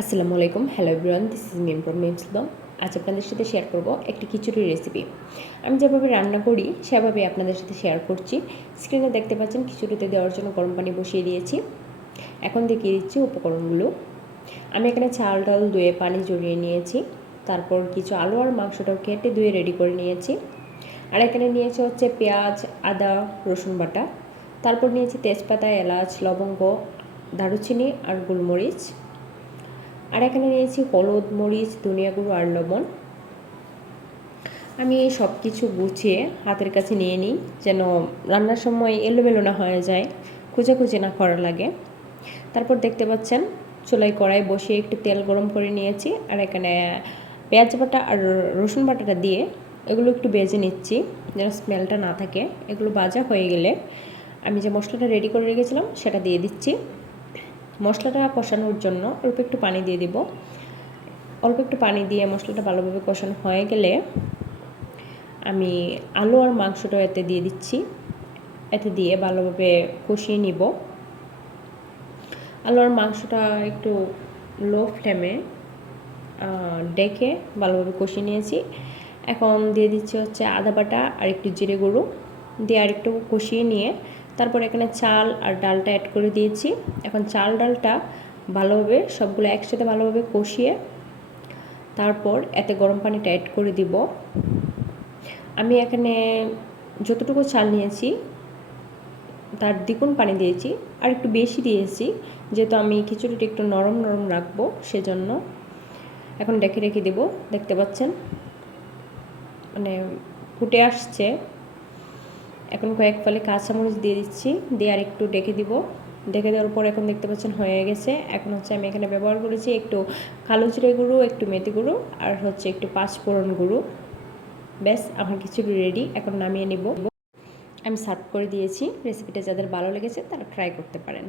আসসালামু আলাইকুম, hello everyone, this is Mim from মিমসলম। আজ আপনাদের সাথে শেয়ার করব একটি খিচুড়ি রেসিপি। আমি যেভাবে রান্না করি সেভাবে আপনাদের সাথে শেয়ার করছি। স্ক্রিনে দেখতে পাচ্ছেন খিচুড়িতে দেওয়ার জন্য গরম পানি বসিয়ে দিয়েছি। এখন দেখিয়ে দিচ্ছি উপকরণগুলো। আমি এখানে চাল ডাল ধুয়ে পানি জড়িয়ে নিয়েছি। তারপর কিছু আলু আর মাংসটাও কেটে ধুয়ে রেডি করে নিয়েছি। আর এখানে নিয়েছি হচ্ছে পেঁয়াজ, আদা, রসুন বাটা। তারপর নিয়েছি তেজপাতা, এলাচ, লবঙ্গ, দারুচিনি আর গোলমরিচ। আর এখানে নিয়েছি হলুদ, মরিচ, ধনিয়া গুঁড়ো আর লবণ। আমি এই সব কিছু গুছিয়ে হাতের কাছে নিয়ে নিই, যেন রান্নার সময় এলোমেলো না হয়ে যায়, খুঁজে না করা লাগে। তারপর দেখতে পাচ্ছেন চুলায় কড়াই বসিয়ে একটু তেল গরম করে নিয়েছি। আর এখানে পেঁয়াজ বাটা আর রসুন বাটাটা দিয়ে এগুলো একটু ভেজে নিচ্ছি, যেন স্মেলটা না থাকে। এগুলো ভাজা হয়ে গেলে আমি যে মশলাটা রেডি করে রেখেছিলাম সেটা দিয়ে দিচ্ছি। মশলাটা কষানোর জন্য অল্প একটু পানি দিয়ে দিব। অল্প একটু পানি দিয়ে মশলাটা ভালোভাবে কষানো হয়ে গেলে আমি আলু আর মাংসটা এতে দিয়ে দিচ্ছি। এতে দিয়ে ভালোভাবে কষিয়ে নিব। আলু আর মাংসটা একটু লো ফ্লেমে ডেকে ভালোভাবে কষিয়ে নিয়েছি। এখন দিয়ে দিচ্ছি হচ্ছে আদা বাটা আর একটু জিরে গুঁড়ো দিয়ে আর একটু কষিয়ে নিয়ে তারপর এখানে চাল আর ডালটা অ্যাড করে দিয়েছি। এখন চাল ডালটা ভালোভাবে সবগুলো একসাথে ভালোভাবে কষিয়ে তারপর এতে গরম পানিটা অ্যাড করে দিব। আমি এখানে যতটুকু চাল নিয়েছি তার দ্বিগুণ পানি দিয়েছি, আর একটু বেশি দিয়েছি, যেহেতু আমি খিচুড়িটা একটু নরম নরম রাখবো সেজন্য। এখন রেখে দেব। দেখতে পাচ্ছেন মানে ফুটে আসছে। এখন কয়েক ফালি কাঁচামরিচ দিয়ে দিচ্ছি, দিয়ে আর একটু ডেকে দিব। ডেকে দেওয়ার পর এখন দেখতে পাচ্ছেন হয়ে গেছে। এখন হচ্ছে আমি এখানে ব্যবহার করেছি একটু কালো জিরে গুঁড়ো, একটু মেথি গুঁড়ো আর হচ্ছে একটু পাঁচফোড়ন গুঁড়ো। ব্যাস, আমার খিচুড়ি রেডি। এখন নামিয়ে নিব। আমি সার্ভ করে দিয়েছি। রেসিপিটা যাদের ভালো লেগেছে তারা ট্রাই করতে পারেন।